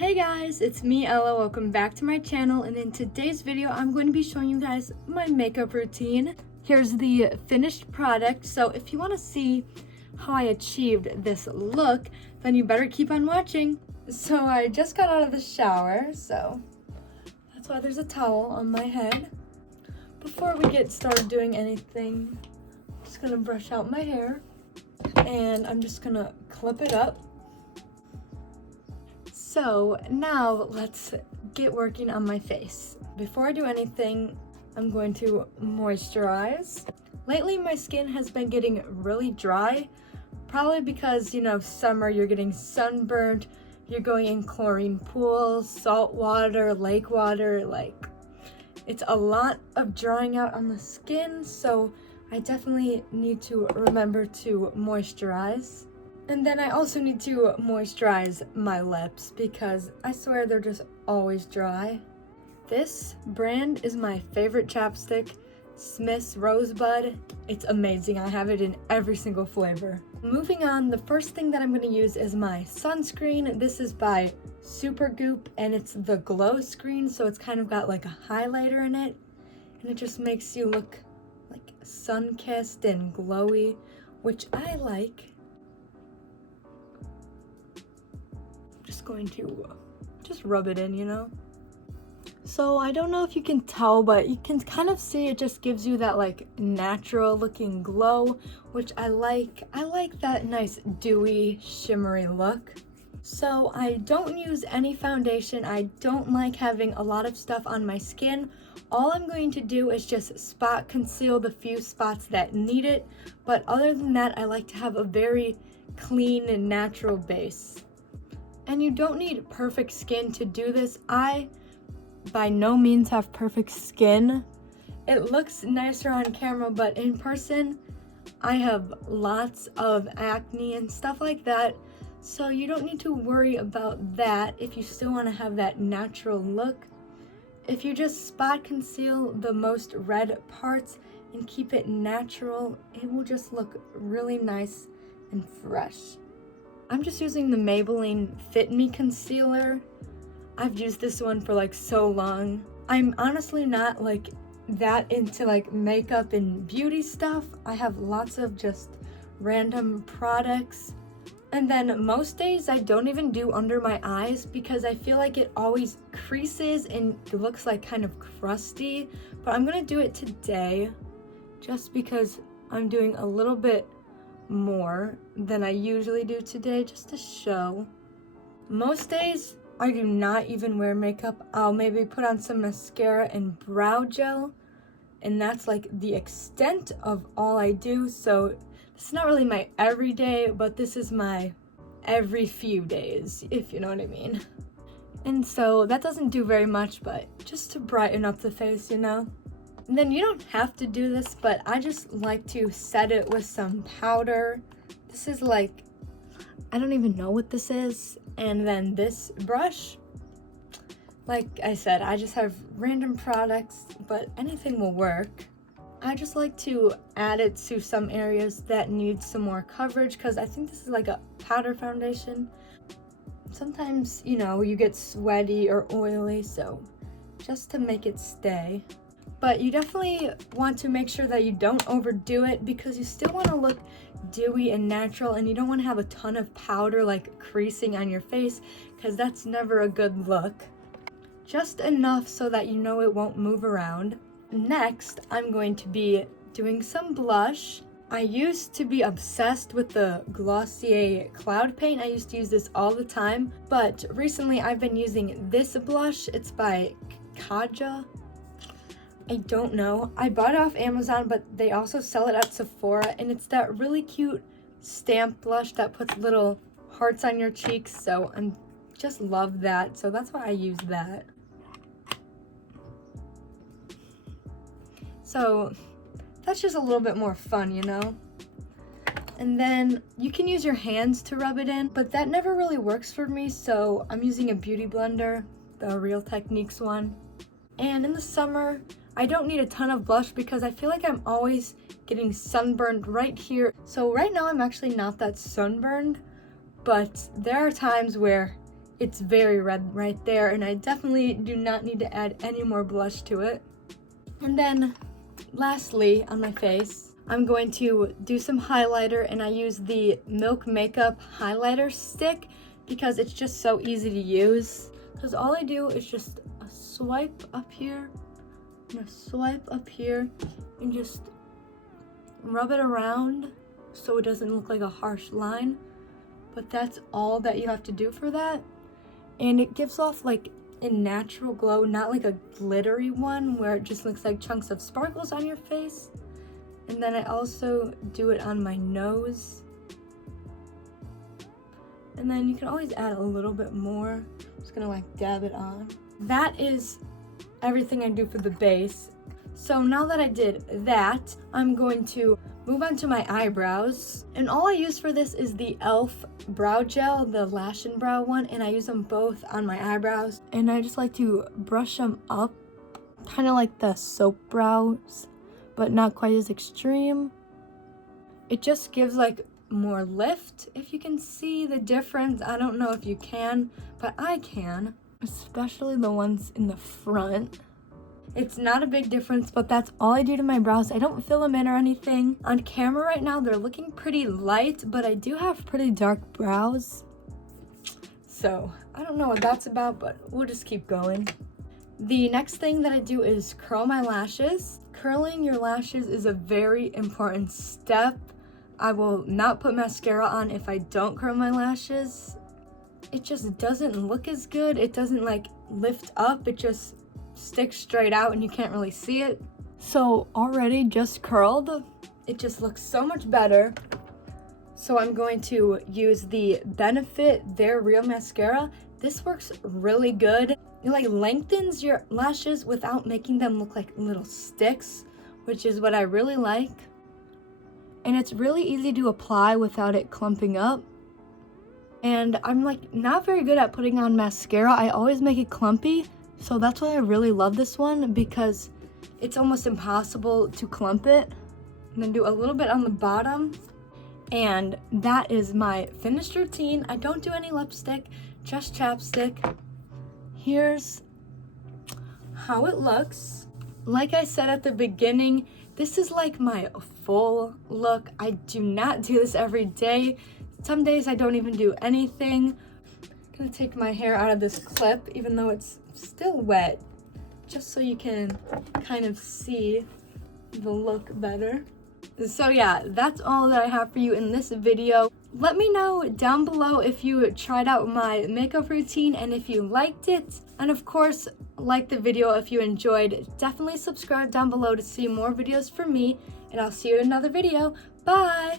Hey guys, it's me Ella. Welcome back to my channel, and in today's video I'm going to be showing you guys my makeup routine. Here's the finished product, so if you want to see how I achieved this look, then you better keep on watching. So I just got out of the shower, so that's why there's a towel on my head. Before we get started doing anything, I'm just gonna brush out my hair and I'm just gonna clip it up. So now let's get working on my face. Before I do anything, I'm going to moisturize. Lately, my skin has been getting really dry, probably because, summer, you're getting sunburned, you're going in chlorine pools, salt water, lake water, it's a lot of drying out on the skin, so I definitely need to remember to moisturize. And then I also need to moisturize my lips because I swear they're just always dry. This brand is my favorite chapstick, Smith's Rosebud. It's amazing. I have it in every single flavor. Moving on, the first thing that I'm going to use is my sunscreen. This is by Supergoop and it's the glow screen, so it's kind of got like a highlighter in it. And it just makes you look like sun-kissed and glowy, which I like. Just going to just rub it in, So I don't know if you can tell, but you can kind of see it just gives you that natural looking glow, which I like. I like that nice dewy shimmery look. So I don't use any foundation. I don't like having a lot of stuff on my skin. All I'm going to do is just spot conceal the few spots that need it, but other than that, I like to have a very clean and natural base. And you don't need perfect skin to do this. I, by no means, have perfect skin. It looks nicer on camera, but in person, I have lots of acne and stuff like that. So you don't need to worry about that if you still want to have that natural look. If you just spot conceal the most red parts and keep it natural, it will just look really nice and fresh. I'm just using the Maybelline Fit Me Concealer. I've used this one for so long. I'm honestly not that into makeup and beauty stuff. I have lots of just random products. And then most days I don't even do under my eyes because I feel like it always creases and it looks kind of crusty. But I'm gonna do it today just because I'm doing a little bit more than I usually do today just to show. Most days I do not even wear makeup. I'll maybe put on some mascara and brow gel, and that's the extent of all I do. So it's not really my everyday, but this is my every few days, if you know what I mean. And so that doesn't do very much, but just to brighten up the face, And then you don't have to do this, but I just like to set it with some powder. This is I don't even know what this is. And then this brush, like I said, I just have random products, but anything will work. I just like to add it to some areas that need some more coverage because I think this is a powder foundation. Sometimes, you get sweaty or oily, so just to make it stay. But you definitely want to make sure that you don't overdo it because you still want to look dewy and natural, and you don't want to have a ton of powder creasing on your face because that's never a good look. Just enough so that it won't move around. Next, I'm going to be doing some blush. I used to be obsessed with the Glossier Cloud Paint. I used to use this all the time, but recently I've been using this blush. It's by Kaja. I don't know. I bought it off Amazon, but they also sell it at Sephora, and it's that really cute stamp blush that puts little hearts on your cheeks, so I just love that, so that's why I use that. So that's just a little bit more fun, And then you can use your hands to rub it in, but that never really works for me, so I'm using a beauty blender, the Real Techniques one. And in the summer, I don't need a ton of blush because I feel like I'm always getting sunburned right here. So right now I'm actually not that sunburned, but there are times where It's very red right there, and I definitely do not need to add any more blush to it. And then lastly, on my face, I'm going to do some highlighter, and I use the Milk Makeup highlighter stick because it's just so easy to use. Because all I do is just a swipe up here and a swipe up here and just rub it around so it doesn't look like a harsh line. But that's all that you have to do for that. And it gives off like a natural glow, not like a glittery one where it just looks like chunks of sparkles on your face. And then I also do it on my nose. And then you can always add a little bit more. I'm just gonna like dab it on. That is everything I do for the base. So now that I did that, I'm going to move on to my eyebrows. And all I use for this is the e.l.f. brow gel, the Lash and Brow one, and I use them both on my eyebrows. And I just like to brush them up, kind of like the soap brows, but not quite as extreme. It just gives like more lift, if you can see the difference. I don't know if you can, but I can, especially the ones in the front. It's not a big difference, but that's all I do to my brows. I don't fill them in or anything. On camera right now, they're looking pretty light, but I do have pretty dark brows. So I don't know what that's about, but we'll just keep going. The next thing that I do is curl my lashes. Curling your lashes is a very important step. I will not put mascara on if I don't curl my lashes. It just doesn't look as good. It doesn't like lift up. It just sticks straight out and you can't really see it. So already just curled, it just looks so much better. So I'm going to use the Benefit They're Real mascara. This works really good. It like lengthens your lashes without making them look like little sticks, which is what I really like. And it's really easy to apply without it clumping up. And I'm like not very good at putting on mascara. I always make it clumpy. So that's why I really love this one, because it's almost impossible to clump it. And then do a little bit on the bottom. And that is my finished routine. I don't do any lipstick, just chapstick. Here's how it looks. Like I said at the beginning, this is like my full look. I do not do this every day. Some days I don't even do anything. I'm gonna take my hair out of this clip, even though it's still wet, just so you can kind of see the look better. So yeah, that's all that I have for you in this video. Let me know down below if you tried out my makeup routine and if you liked it. And of course, like the video if you enjoyed. Definitely subscribe down below to see more videos from me, and I'll see you in another video. Bye!